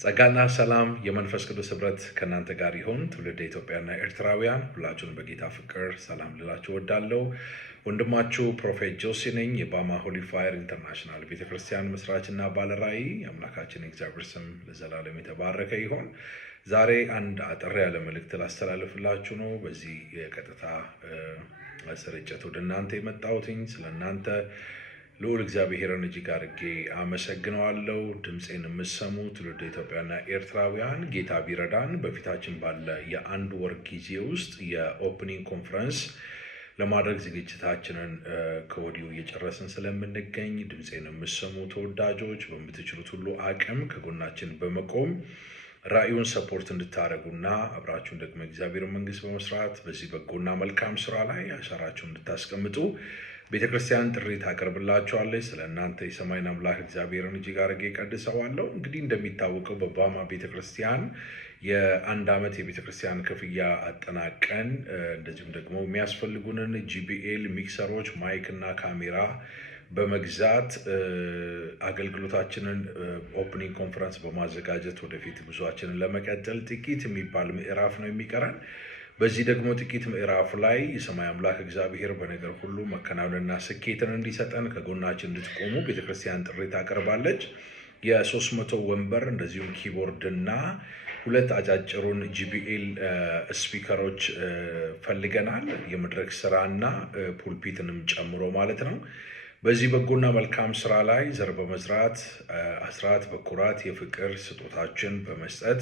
ጸጋና ሰላም የመንፈስ ቅዱስ ህብረት ከእናንተ ጋር ይሁን። ትውልደ ኢትዮጵያና ኤርትራውያን ሁላችሁን በጌታ ፍቅር ሰላም ልላችሁ እወዳለሁ። ወንድማችሁ ፕሮፌት ጆሲ ነኝ። የባማ ሆሊ ፋየር ኢንተርናሽናል ቤተክርስቲያን መስራችና ባለራዕይ። የአምላካችን እግዚአብሔር ስም ለዘላለም የተባረከ ይሁን። ዛሬ አንድ አጠር ያለ መልእክት ላስተላልፍላችሁ ነው። በዚህ የቀጥታ ስርጭት ወደ እናንተ የመጣሁትኝ ስለእናንተ ልዑል እግዚአብሔርን እጅግ አድርጌ አመሰግነዋለሁ። ድምፄን የምትሰሙ ትውልደ ኢትዮጵያና ኤርትራውያን ጌታ ቢረዳን በፊታችን ባለ የአንድ ወር ጊዜ ውስጥ የኦፕኒንግ ኮንፈረንስ ለማድረግ ዝግጅታችንን ከወዲሁ እየጨረስን ስለምንገኝ ድምፄን የምትሰሙ ተወዳጆች በምትችሉት ሁሉ አቅም ከጎናችን በመቆም ራእዩን ሰፖርት እንድታደርጉና አብራችሁን ደግሞ እግዚአብሔር መንግስት በመስራት በዚህ በጎና መልካም ስራ ላይ አሻራችሁን እንድታስቀምጡ ቤተክርስቲያን ጥሪ ታቀርብላችኋለች። ስለ እናንተ የሰማይን አምላክ እግዚአብሔርን እጅግ አድርጌ ቀድሰዋለሁ። እንግዲህ እንደሚታወቀው በባማ ቤተክርስቲያን የአንድ ዓመት የቤተክርስቲያን ክፍያ አጠናቀን እንደዚሁም ደግሞ የሚያስፈልጉንን ጂቢኤል ሚክሰሮች፣ ማይክ እና ካሜራ በመግዛት አገልግሎታችንን ኦፕኒንግ ኮንፈረንስ በማዘጋጀት ወደፊት ጉዟችንን ለመቀጠል ጥቂት የሚባል ምዕራፍ ነው የሚቀረን። በዚህ ደግሞ ጥቂት ምዕራፍ ላይ የሰማይ አምላክ እግዚአብሔር በነገር ሁሉ መከናወንና ስኬትን እንዲሰጠን ከጎናችን እንድትቆሙ ቤተክርስቲያን ጥሪ ታቀርባለች። የ300 ወንበር እንደዚሁም ኪቦርድ እና 2 አጫጭሩን ጂቢኤል ስፒከሮች ፈልገናል። የመድረክ ስራና ፑልፒትንም ጨምሮ ማለት ነው። በዚህ በጎና መልካም ስራ ላይ ዘር በመዝራት አስራት በኩራት የፍቅር ስጦታችን በመስጠት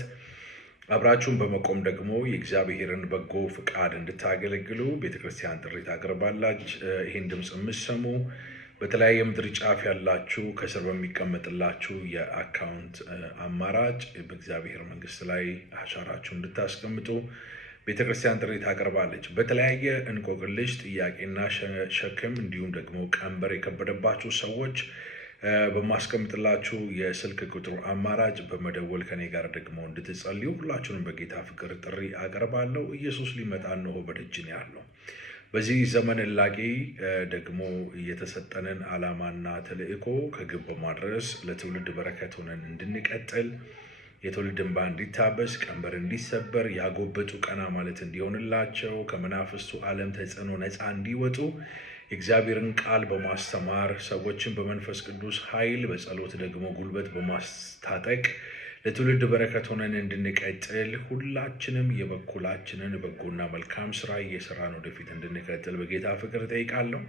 አብራችሁን በመቆም ደግሞ የእግዚአብሔርን በጎ ፍቃድ እንድታገለግሉ ቤተክርስቲያን ጥሪ ታቀርባለች። ይህን ድምፅ የምትሰሙ በተለያየ ምድር ጫፍ ያላችሁ ከስር በሚቀመጥላችሁ የአካውንት አማራጭ በእግዚአብሔር መንግስት ላይ አሻራችሁን እንድታስቀምጡ ቤተክርስቲያን ጥሪ ታቀርባለች። በተለያየ እንቆቅልሽ፣ ጥያቄና ሸክም እንዲሁም ደግሞ ቀንበር የከበደባችሁ ሰዎች በማስቀምጥላችሁ የስልክ ቁጥሩ አማራጭ በመደወል ከኔ ጋር ደግሞ እንድትጸልዩ ሁላችሁንም በጌታ ፍቅር ጥሪ አቀርባለሁ። ኢየሱስ ሊመጣ እነሆ በደጅ ነው ያለው። በዚህ ዘመን እላቂ ደግሞ የተሰጠንን ዓላማና ተልእኮ ከግብ በማድረስ ለትውልድ በረከት ሆነን እንድንቀጥል የትውልድ እንባ እንዲታበስ፣ ቀንበር እንዲሰበር፣ ያጎበጡ ቀና ማለት እንዲሆንላቸው፣ ከመናፍስቱ ዓለም ተጽዕኖ ነፃ እንዲወጡ የእግዚአብሔርን ቃል በማስተማር ሰዎችን በመንፈስ ቅዱስ ኃይል በጸሎት ደግሞ ጉልበት በማስታጠቅ ለትውልድ በረከት ሆነን እንድንቀጥል ሁላችንም የበኩላችንን በጎና መልካም ስራ እየሰራን ወደፊት እንድንቀጥል በጌታ ፍቅር ጠይቃለሁ።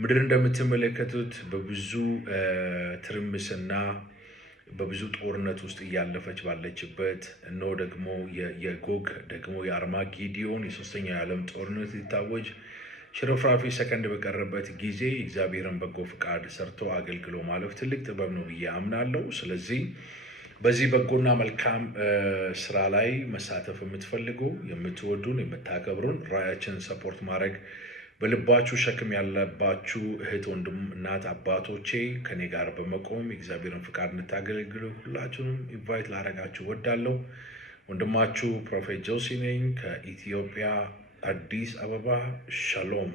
ምድር እንደምትመለከቱት በብዙ ትርምስና በብዙ ጦርነት ውስጥ እያለፈች ባለችበት እነሆ ደግሞ የጎግ ደግሞ የአርማጌዲዮን የሶስተኛው የዓለም ጦርነት ሊታወጅ ሽርፍራፊ ሰከንድ በቀረበት ጊዜ እግዚአብሔርን በጎ ፍቃድ ሰርቶ አገልግሎ ማለፍ ትልቅ ጥበብ ነው ብዬ አምናለሁ። ስለዚህ በዚህ በጎና መልካም ስራ ላይ መሳተፍ የምትፈልጉ የምትወዱን፣ የምታከብሩን ራዕያችንን ሰፖርት ማድረግ በልባችሁ ሸክም ያለባችሁ እህት፣ ወንድም፣ እናት፣ አባቶቼ ከኔ ጋር በመቆም የእግዚአብሔርን ፍቃድ እንድታገለግሉ ሁላችሁንም ኢንቫይት ላደርጋችሁ ወዳለሁ። ወንድማችሁ ፕሮፌት ጆሲ ነኝ ከኢትዮጵያ አዲስ አበባ። ሻሎም።